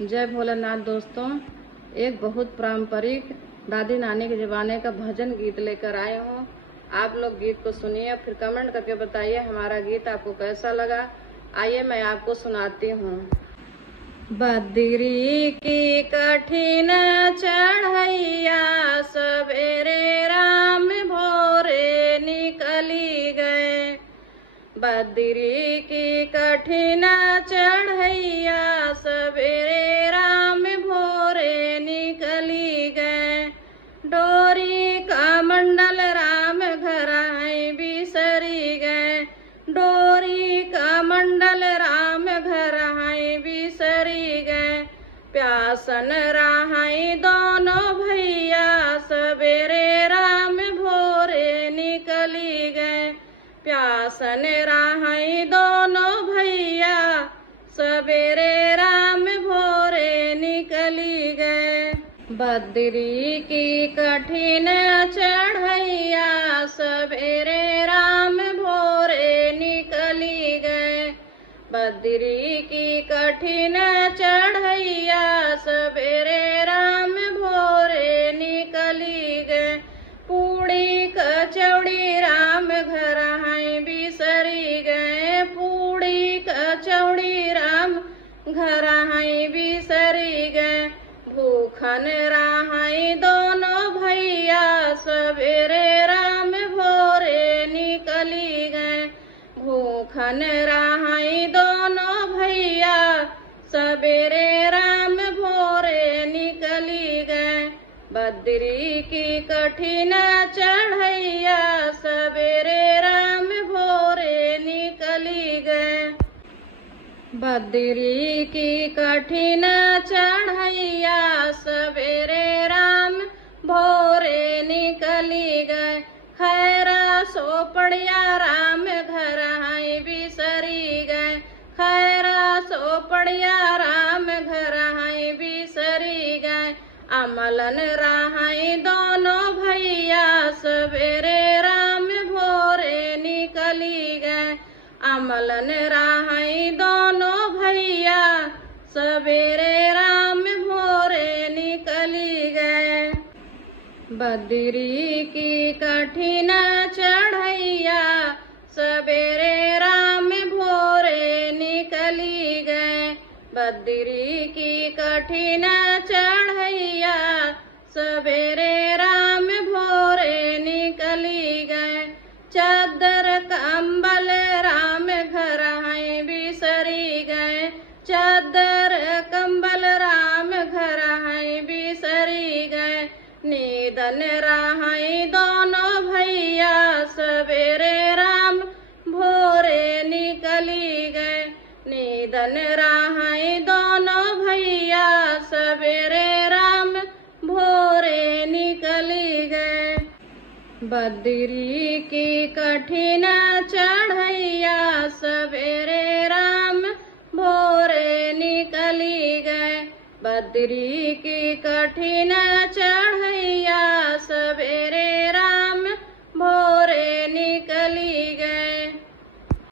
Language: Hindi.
जय भोलेनाथ दोस्तों, एक बहुत पारंपरिक दादी नानी के ज़माने का भजन गीत लेकर आए हूँ। आप लोग गीत को सुनिए, फिर कमेंट करके बताइए हमारा गीत आपको कैसा लगा। आइए मैं आपको सुनाती हूँ। बद्री की कठिन चढ़ैया सवेरे राम भोरे निकली गए। बद्री की कठिन चढ़ैया सवेरे राम भोरे निकली गए। डोरी का मंडल राम घर बिसरी गए। डोरी का मंडल राम घर बिसरी गए। प्यासन रहाई दोनों भैया सवेरे राम भोरे निकली गए। प्यासन रहाई दोनों भैया सवेरे राम भोरे निकली गए। बद्री की कठिन चढ़ैया सवेरे राम भोरे निकली गए। बद्री की कठिन चढ़ैया सवेरे राम भोरे निकली गए। पूड़ी कचौड़ी राम घर बिसरी गए। पूड़ी कचौड़ी राम घर बिसरी गए। भूखन रहाई दोनों भैया सवेरे राम भोरे निकली गए। भूखन रहाई दोनों भैया सवेरे राम भोरे निकली गए। बद्री की कठिन चढ़ैया सवेरे राम भोरे निकली गए। बद्री की कठिन चढ़ैया सवेरे राम भोरे निकली गए। खैरा सोपड़िया राम घर बिसरी गए। खैरा सोपड़िया राम घर बिसरी गए। अमलन रहाई दोनों भैया सवेरे राम भोरे निकली गए। अमलन रहाई दोनों भैया सवेरे राम भोरे निकली गए। बद्री की कठिन चढ़ैया सवेरे राम भोरे निकली गए। बद्री की कठिन चढ़ैया सवेरे राम भोरे निकली गए। चादर कंबल राम घर बिसरी गए। चादर कंबल राम घर बिसरी गए। निधन रहाई दोनों भैया सवेरे राम भोरे निकली गए। निधन रहाई दोनों भैया सवेरे राम भोरे निकली गए। बद्री की कठिन चढ़ैया सवेरे राम भोरे निकली गए। बद्री की कठिन चढ़ैया सवेरे राम